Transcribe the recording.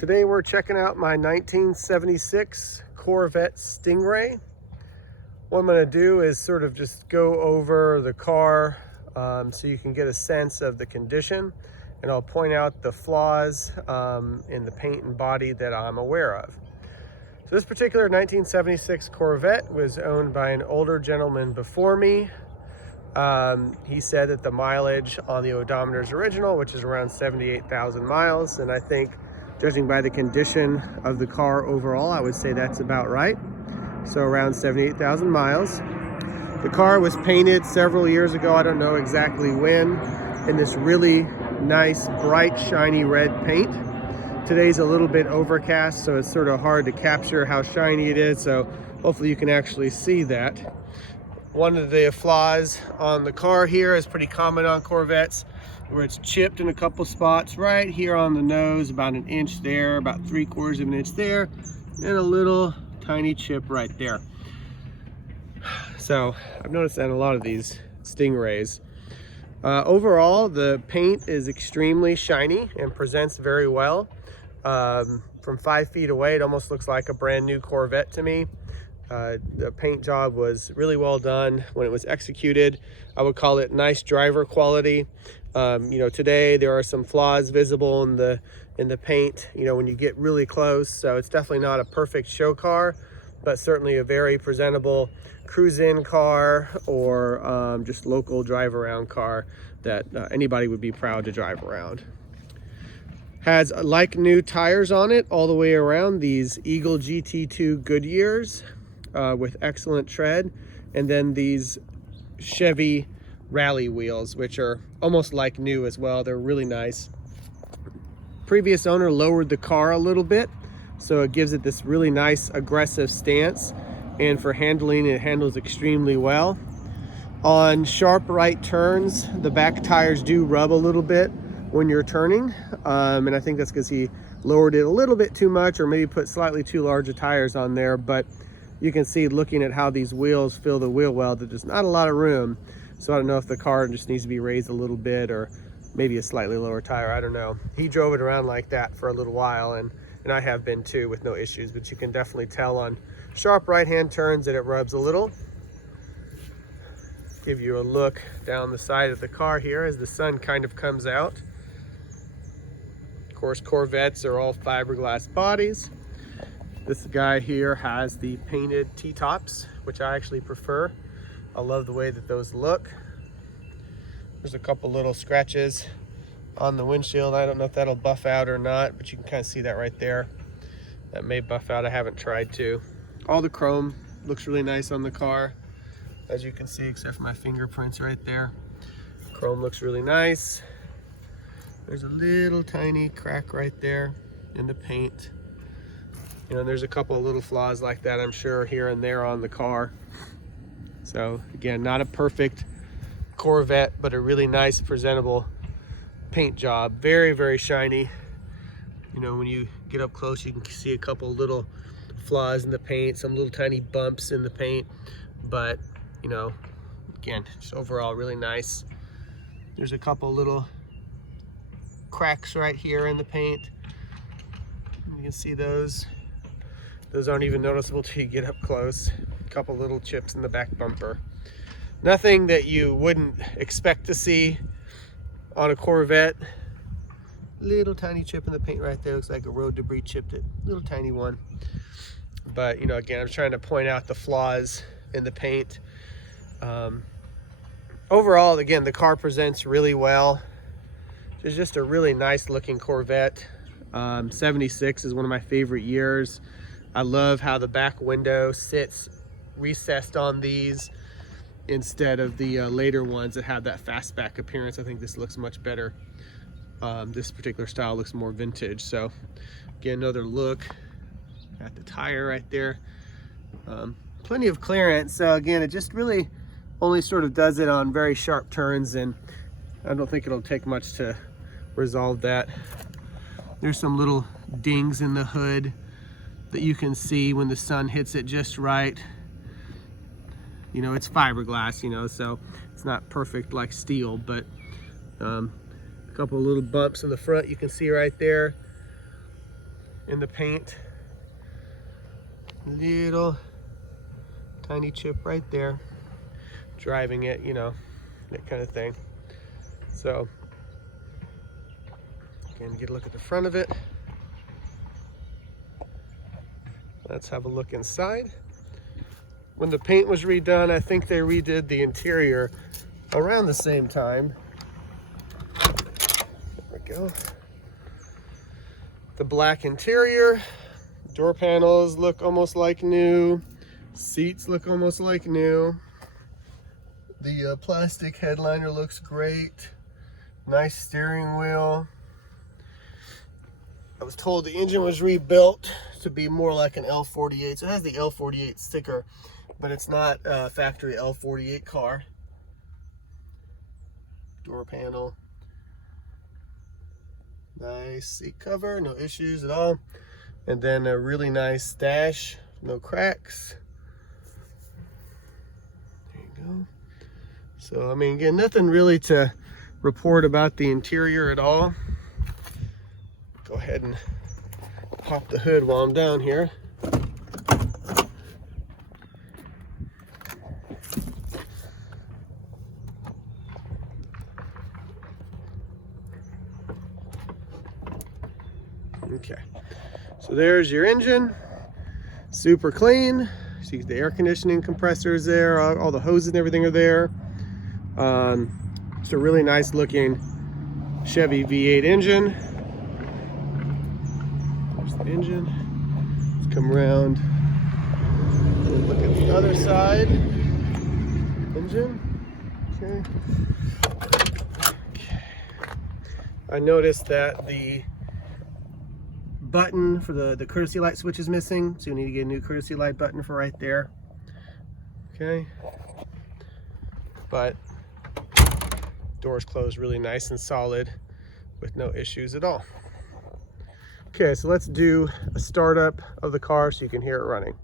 Today we're checking out my 1976 Corvette Stingray. What I'm going to do is sort of just go over the car so you can get a sense of the condition, and I'll point out the flaws in the paint and body that I'm aware of. So this particular 1976 Corvette was owned by an older gentleman before me. He said that the mileage on the odometer's original, which is around 78,000 miles, and I think judging by the condition of the car overall, I would say that's about right. So around 78,000 miles. The car was painted several years ago, I don't know exactly when, in this really nice, bright, shiny red paint. Today's a little bit overcast, so it's sort of hard to capture how shiny it is, so hopefully you can actually see that. One of the flaws on the car here is pretty common on Corvettes, where it's chipped in a couple spots right here on the nose, about an inch there, about 3/4 of an inch there, and a little tiny chip right there. So I've noticed that in a lot of these Stingrays. Overall, the paint is extremely shiny and presents very well. From 5 feet away, it almost looks like a brand new Corvette to me. The paint job was really well done when it was executed. I would call it nice driver quality. Today there are some flaws visible in the paint, when you get really close. So it's definitely not a perfect show car, but certainly a very presentable cruise-in car or just local drive-around car that anybody would be proud to drive around. Has like new tires on it all the way around, these Eagle GT2 Goodyears with excellent tread, and then these Chevy rally wheels, which are almost like new as well. They're really nice. Previous owner lowered the car a little bit, so it gives it this really nice aggressive stance, and for handling, it handles extremely well. On sharp right turns, the back tires do rub a little bit when you're turning, and I think that's because he lowered it a little bit too much, or maybe put slightly too large of tires on there. But you can see, looking at how these wheels fill the wheel well, that there's not a lot of room. So I don't know if the car just needs to be raised a little bit, or maybe a slightly lower tire, I don't know. He drove it around like that for a little while, and I have been too, with no issues, but you can definitely tell on sharp right-hand turns that it rubs a little. Give you a look down the side of the car here as the sun kind of comes out. Of course, Corvettes are all fiberglass bodies. This guy here has the painted T-tops, which I actually prefer. I love the way that those look. There's a couple little scratches on the windshield. I don't know if that'll buff out or not, but you can kind of see that right there. That may buff out. I haven't tried to. All the chrome looks really nice on the car, as you can see, except for my fingerprints right there. Chrome looks really nice. There's a little tiny crack right there in the paint. There's a couple of little flaws like that, I'm sure, here and there on the car. So again, not a perfect Corvette, but a really nice, presentable paint job. Very, very shiny. When you get up close, you can see a couple little flaws in the paint, some little tiny bumps in the paint, but again, just overall really nice. There's a couple little cracks right here in the paint. You can see those. Those aren't even noticeable till you get up close. A couple little chips in the back bumper. Nothing that you wouldn't expect to see on a Corvette. Little tiny chip in the paint right there. Looks like a road debris chipped it. Little tiny one. But again, I'm trying to point out the flaws in the paint. Overall, again, the car presents really well. It's just a really nice looking Corvette. 76 is one of my favorite years. I love how the back window sits recessed on these instead of the later ones that have that fastback appearance. I think this looks much better. This particular style looks more vintage. So again, another look at the tire right there. Plenty of clearance. So again, it just really only sort of does it on very sharp turns, and I don't think it'll take much to resolve that. There's some little dings in the hood that you can see when the sun hits it just right. It's fiberglass, so it's not perfect like steel, but a couple of little bumps in the front you can see right there. in the paint. Little tiny chip right there, driving it, you know, that kind of thing. So again, get a look at the front of it. Let's have a look inside. When the paint was redone, I think they redid the interior around the same time. There we go. The black interior, door panels look almost like new, seats look almost like new. The plastic headliner looks great. Nice steering wheel. I was told the engine was rebuilt to be more like an L48. So it has the L48 sticker, but it's not a factory L48 car. Door panel. Nice seat cover, no issues at all. And then a really nice dash, no cracks. There you go. So, I mean, again, nothing really to report about the interior at all. Go ahead and pop the hood while I'm down here. Okay, so there's your engine, super clean. See the air conditioning compressors there, all the hoses and everything are there. It's a really nice looking Chevy V8 engine. There's the engine. Let's come around and look at the other side. Engine. Okay. I noticed that the button for the courtesy light switch is missing, so you need to get a new courtesy light button for right there. Okay, but doors closed really nice and solid with no issues at all. Okay, so let's do a startup of the car so you can hear it running.